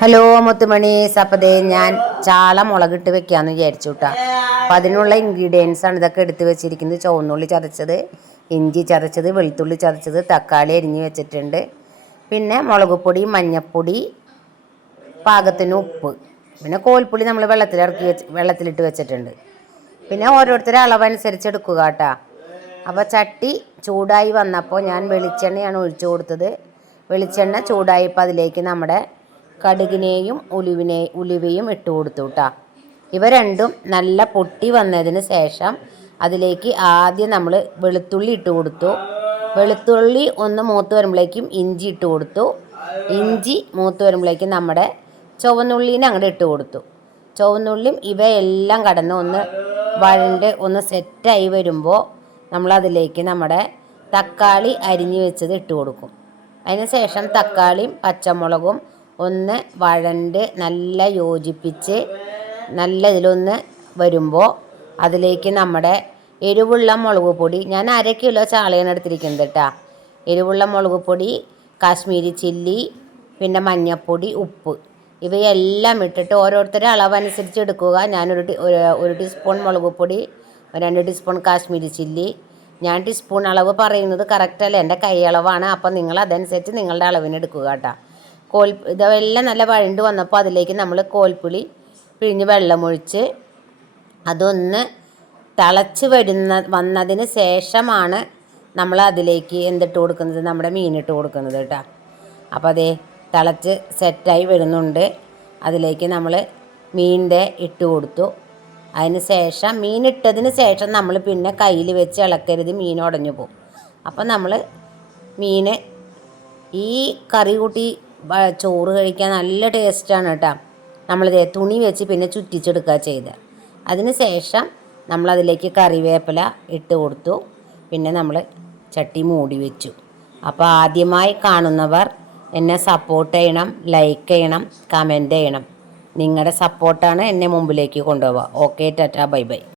Hello മുത്തുമണീസ്, അപ്പോൾ ഞാൻ ചാള മുളകിട്ട് വെക്കാമെന്ന് വിചാരിച്ചു കേട്ടോ. അപ്പോൾ അതിനുള്ള ഇൻഗ്രീഡിയൻസാണ് ഇതൊക്കെ എടുത്ത് വെച്ചിരിക്കുന്നത്. ചുവന്നുള്ളി ചതച്ചത്, ഇഞ്ചി ചതച്ചത്, വെളുത്തുള്ളി ചതച്ചത്, തക്കാളി അരിഞ്ഞ് വെച്ചിട്ടുണ്ട്. പിന്നെ മുളക് പൊടി, മഞ്ഞൾപ്പൊടി, പാകത്തിന് ഉപ്പ്, പിന്നെ കോൽപ്പുളി നമ്മൾ വെള്ളത്തിലിട്ട് വെച്ചിട്ടുണ്ട്. പിന്നെ ഓരോരുത്തരുടെ അളവനുസരിച്ച് എടുക്കുക കേട്ടോ. അപ്പോൾ ചട്ടി ചൂടായി വന്നപ്പോൾ ഞാൻ വെളിച്ചെണ്ണയാണ് ഒഴിച്ചു കൊടുത്തത്. വെളിച്ചെണ്ണ ചൂടായപ്പോൾ അതിലേക്ക് നമ്മുടെ കടുകിനെയും ഉലുവയും ഇട്ട് കൊടുത്തു കേട്ടോ. ഇവ രണ്ടും നല്ല പൊട്ടി വന്നതിന് ശേഷം അതിലേക്ക് ആദ്യം നമ്മൾ വെളുത്തുള്ളി ഇട്ട് കൊടുത്തു. വെളുത്തുള്ളി ഒന്ന് മൂത്ത് വരുമ്പോഴേക്കും ഇഞ്ചി ഇട്ട് കൊടുത്തു. ഇഞ്ചി മൂത്ത് വരുമ്പോഴേക്കും നമ്മുടെ ചുവന്നുള്ളീനെ അങ്ങോട്ട് ഇട്ട് കൊടുത്തു. ചുവന്നുള്ളിയും ഇവയെല്ലാം കടന്ന് ഒന്ന് വഴണ്ട് ഒന്ന് സെറ്റായി വരുമ്പോൾ നമ്മളതിലേക്ക് നമ്മുടെ തക്കാളി അരിഞ്ഞ് വെച്ചത് ഇട്ട് കൊടുക്കും. അതിന് ശേഷം തക്കാളിയും പച്ചമുളകും ഒന്ന് വഴണ്ട് നല്ല യോജിപ്പിച്ച് നല്ല ഇതിലൊന്ന് വരുമ്പോൾ അതിലേക്ക് നമ്മുടെ എരിവുള്ള മുളക് പൊടി, ഞാൻ 1/2 കിലോ ചാളയാണ് എടുത്തിരിക്കുന്നത് കേട്ടോ. എരിവുള്ള മുളക് പൊടി, കാശ്മീരി ചില്ലി, പിന്നെ മഞ്ഞൾപ്പൊടി, ഉപ്പ്, ഇവയെല്ലാം ഇട്ടിട്ട് ഓരോരുത്തരുടെ അളവനുസരിച്ച് എടുക്കുക. ഒരു ടീസ്പൂൺ മുളക് പൊടി, 2 ടീസ്പൂൺ കാശ്മീരി ചില്ലി. ഞാൻ ടീസ്പൂൺ അളവ് പറയുന്നത് കറക്റ്റല്ല, എൻ്റെ കൈ അളവാണ്. അപ്പം നിങ്ങൾ അതനുസരിച്ച് നിങ്ങളുടെ അളവിന് എടുക്കുക കേട്ടോ. ഇതെല്ലാം നല്ല വഴണ്ട് വന്നപ്പോൾ അതിലേക്ക് നമ്മൾ കോൽപ്പുളി പിഴിഞ്ഞ് വെള്ളമൊഴിച്ച് അതൊന്ന് തിളച്ച് വന്നതിന് ശേഷമാണ് നമ്മൾ അതിലേക്ക് എന്തിട്ട് കൊടുക്കുന്നത്, നമ്മുടെ മീനിട്ട് കൊടുക്കുന്നത് കേട്ടോ. അപ്പോൾ അതേ തിളച്ച് സെറ്റായി വരുന്നുണ്ട്. അതിലേക്ക് നമ്മൾ മീനിൻ്റെ ഇട്ട് കൊടുത്തു. അതിന് ശേഷം മീനിട്ടതിന് ശേഷം നമ്മൾ പിന്നെ കയ്യിൽ വെച്ച് ഇളക്കരുത്, മീൻ ഉടഞ്ഞു പോകും. അപ്പം നമ്മൾ മീൻ ഈ കറി കൂട്ടി ചോറ് കഴിക്കാൻ നല്ല ടേസ്റ്റാണ് കേട്ടോ. നമ്മളിതേ തുണി വെച്ച് പിന്നെ ചുറ്റിച്ചെടുക്കുക ചെയ്ത്. അതിന് ശേഷം നമ്മളതിലേക്ക് കറിവേപ്പില ഇട്ട് കൊടുത്തു. പിന്നെ നമ്മൾ ചട്ടി മൂടി വെച്ചു. അപ്പോൾ ആദ്യമായി കാണുന്നവർ എന്നെ സപ്പോർട്ട് ചെയ്യണം, ലൈക്ക് ചെയ്യണം, കമൻറ്റ് ചെയ്യണം. നിങ്ങളുടെ സപ്പോർട്ടാണ് എന്നെ മുമ്പിലേക്ക് കൊണ്ടുപോവുക. Okay, Tata, bye bye.